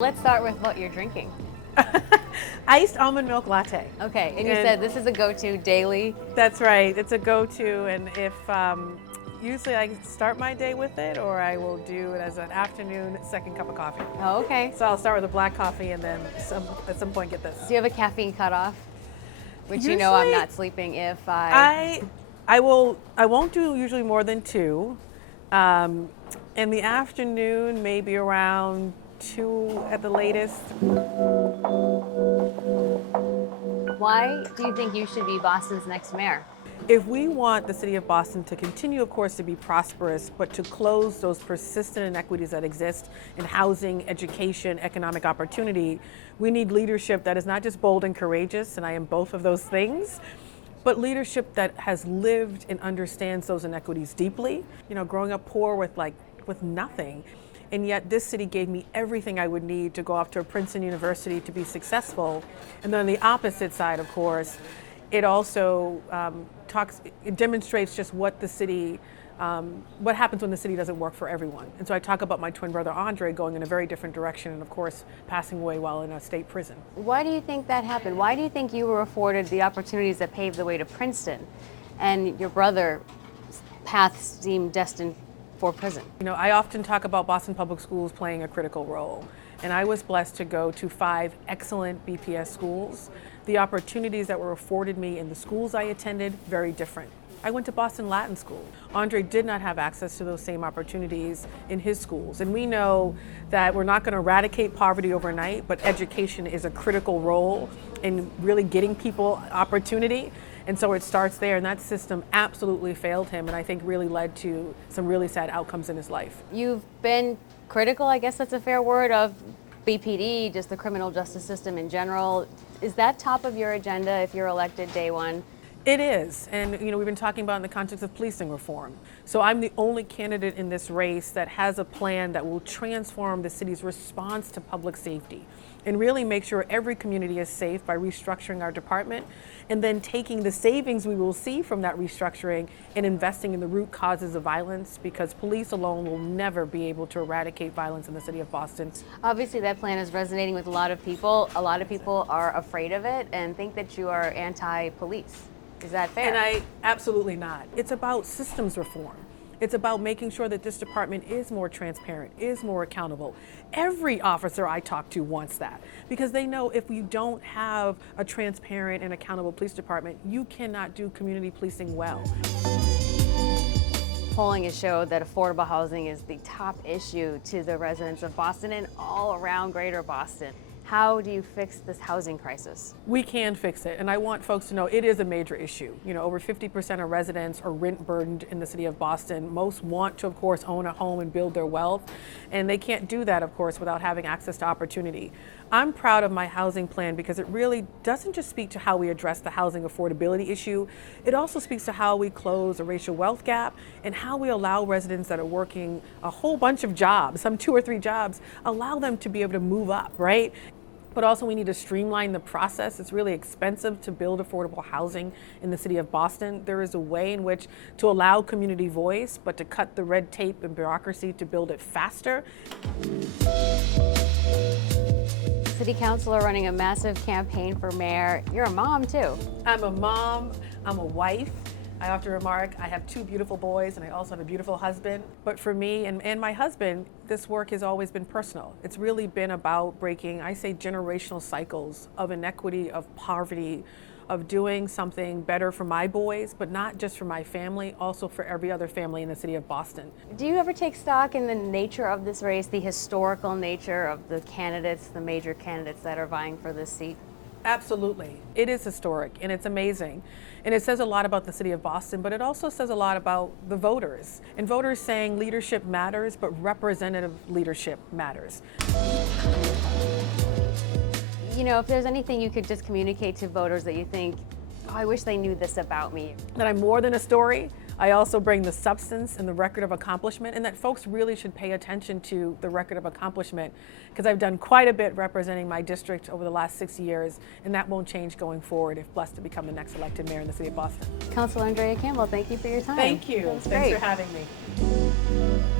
Let's start with what you're drinking. Iced almond milk latte. Okay, and you said this is a go-to daily. That's right. It's a go-to, and if usually I start my day with it, or I will do it as an afternoon second cup of coffee. Oh, okay. So I'll start with a black coffee, and then at some point get this. Do you have a caffeine cutoff? Which you know I'm not sleeping if I won't do usually more than 2. In the afternoon, maybe around 2 at the latest. Why do you think you should be Boston's next mayor? If we want the city of Boston to continue, of course, to be prosperous, but to close those persistent inequities that exist in housing, education, economic opportunity, we need leadership that is not just bold and courageous, and I am both of those things, but leadership that has lived and understands those inequities deeply. You know, growing up poor with nothing, and yet this city gave me everything I would need to go off to a Princeton University to be successful. And then on the opposite side, of course, it also it demonstrates just what the city, what happens when the city doesn't work for everyone. And so I talk about my twin brother Andre going in a very different direction, and of course passing away while in a state prison. Why do you think that happened? Why do you think you were afforded the opportunities that paved the way to Princeton, and your brother's path seemed destined for prison? You know, I often talk about Boston Public Schools playing a critical role, and I was blessed to go to 5 excellent BPS schools. The opportunities that were afforded me in the schools I attended, very different. I went to Boston Latin School. Andre did not have access to those same opportunities in his schools. And we know that we're not going to eradicate poverty overnight, but education is a critical role in really getting people opportunity. And so it starts there, and that system absolutely failed him, and I think really led to some really sad outcomes in his life. You've been critical, I guess that's a fair word, of BPD, just the criminal justice system in general. Is that top of your agenda if you're elected day one? It is, and you know, we've been talking about in the context of policing reform. So I'm the only candidate in this race that has a plan that will transform the city's response to public safety and really make sure every community is safe by restructuring our department and then taking the savings we will see from that restructuring and investing in the root causes of violence, because police alone will never be able to eradicate violence in the city of Boston. Obviously that plan is resonating with a lot of people. A lot of people are afraid of it and think that you are anti-police. Is that fair? And absolutely not. It's about systems reform. It's about making sure that this department is more transparent, is more accountable. Every officer I talk to wants that, because they know if you don't have a transparent and accountable police department, you cannot do community policing well. Polling has showed that affordable housing is the top issue to the residents of Boston and all around greater Boston. How do you fix this housing crisis? We can fix it, and I want folks to know it is a major issue. You know, over 50% of residents are rent burdened in the city of Boston. Most want to, of course, own a home and build their wealth, and they can't do that, of course, without having access to opportunity. I'm proud of my housing plan because it really doesn't just speak to how we address the housing affordability issue. It also speaks to how we close a racial wealth gap and how we allow residents that are working a whole bunch of jobs, some 2 or 3 jobs, allow them to be able to move up, right? But also we need to streamline the process. It's really expensive to build affordable housing in the city of Boston. There is a way in which to allow community voice, but to cut the red tape and bureaucracy to build it faster. City Councilor running a massive campaign for mayor. You're a mom too. I'm a mom, I'm a wife. I often remark I have 2 beautiful boys and I also have a beautiful husband. But for me and my husband, this work has always been personal. It's really been about breaking, I say, generational cycles of inequity, of poverty, of doing something better for my boys, but not just for my family, also for every other family in the city of Boston. Do you ever take stock in the nature of this race, the historical nature of the candidates, the major candidates that are vying for this seat? Absolutely. It is historic and it's amazing. And it says a lot about the city of Boston, but it also says a lot about the voters. And voters saying leadership matters, but representative leadership matters. You know, if there's anything you could just communicate to voters that you think, oh, I wish they knew this about me. That I'm more than a story. I also bring the substance and the record of accomplishment, and that folks really should pay attention to the record of accomplishment, because I've done quite a bit representing my district over the last 6 years, and that won't change going forward if blessed to become the next elected mayor in the city of Boston. Councilor Andrea Cambell, thank you for your time. Thank you. Thanks for having me.